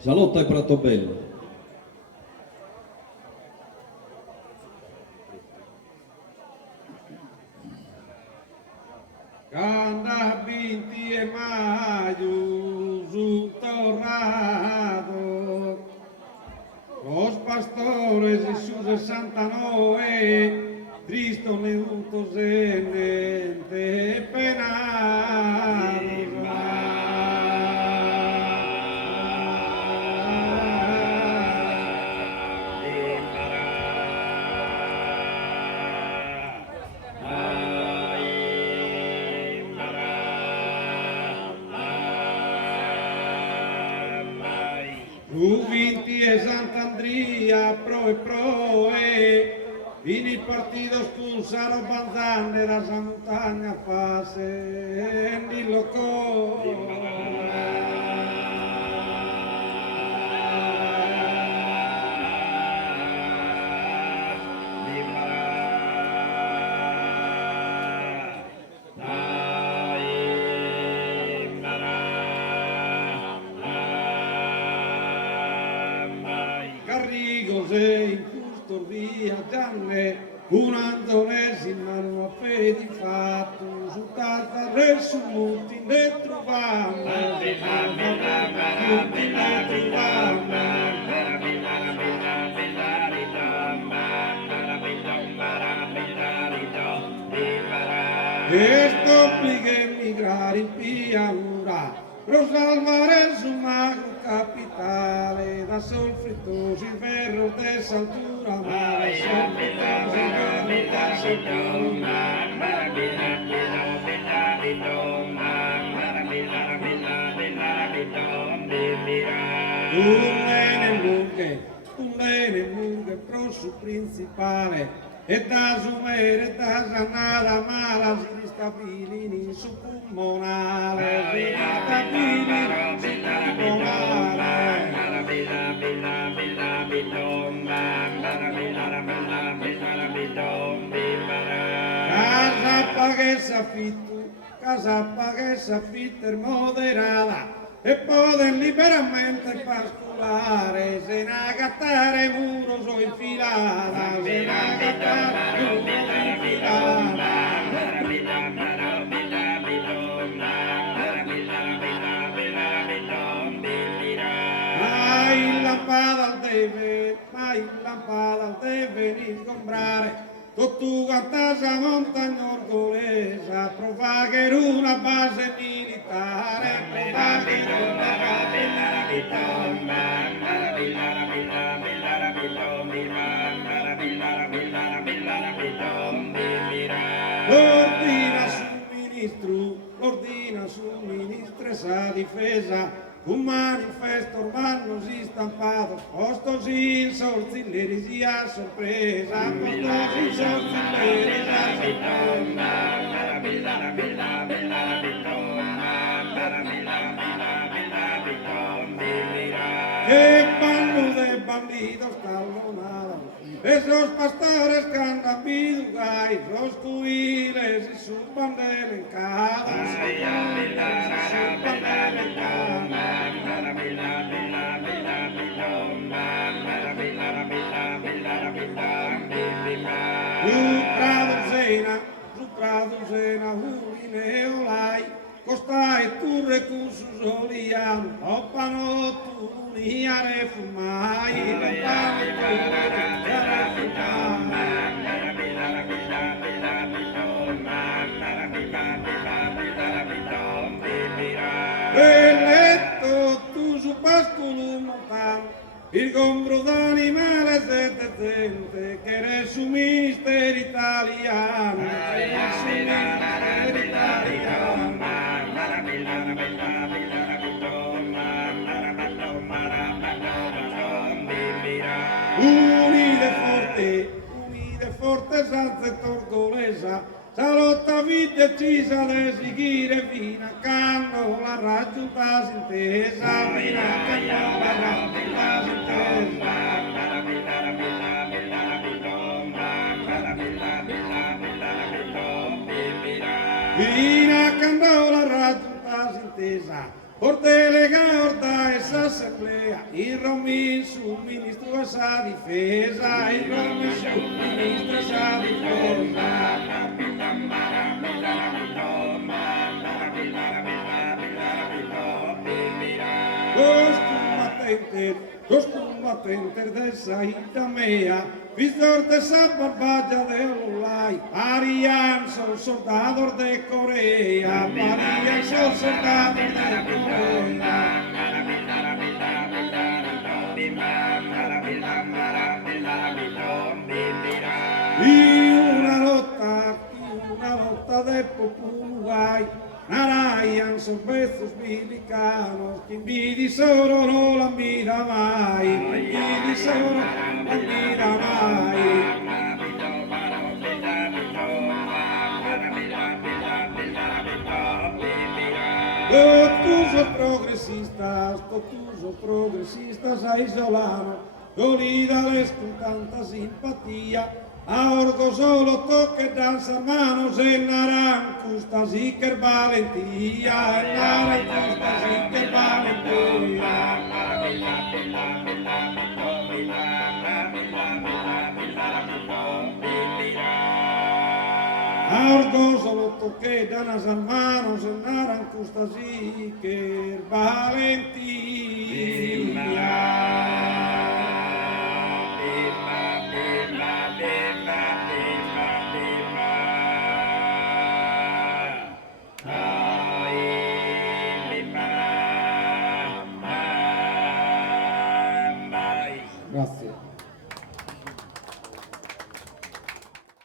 Salotta e Pratobello. Canda binti e maio su torrado, los pastores Jesús de Santa Noe, Cristo neutos en te penados. Vinti e Sant'Andria, proe, vini partidos pulsaron banderas a montaña fase, ni loco. In questo via Gianne, un antonesima nuova fe di fatto, su tanta resumuti ne trovamo, Esto obliga a emigrar in pianura, pro salvare su magro capitale, da sol fritosi ferro de saltura, mare solfitosi ferro de saltura. Un bene lungo pro su principale, e da sumere e da sanata mala si ristabilini su pulmonale, si ristabilini su pulmonale. Casa paga che s'affitta moderata, e poden liberamente pascolare, se ne gattare muro so infilata, se ne gattare muro so infilata. Ma il lampada al deve ingombrare, tu quant'asa montagna orgolesa, provagare una base militare, provagare una base l'ordina sul ministro sa difesa, un manifesto ormai non si stampato, posto sì in sorzi l'eresia sorpresa, posto sì in sorzi l'eresia che bando de bandidos talonados, esos pastores que andan vidugais, los cuiles y sus bandelencadas, Sena, Ulineolai, Costa e Turre con sus oliano, Oppano Tuniare Fumai, Oppano Tuniare Eletto tu su pastolo montano, il gombro d'animale settecente, che era su ministero italiano, unide forte senza tortolesa, salotta vita decisa da seguire fino a quando la raggiunta s'intesa, fino a quando la raggiunta s'intesa. Fino a quando la raggiunta s'intesa, porte le gaorda e sasse assemblea, il Romin sul ministro a sa difesa, il Romin sul ministro a sa difesa. Los combatentes de esa Idamea, vistos de esa barballa de Olay, parían son soldados de Corea, parían son soldados de Corea. Y una lotta de Populuay, Narayan son besos bilicanos, quien vidi solo no la mira mai, quien vidi solo no la mira mai. Todos los progresistas aisolano, dolidales con tanta simpatía, a orgo solo toque danza manos en naranjustas y que valentía, en naranjustas y que valentía. A orgo solo toque danza manos en naranjustas y que valentía.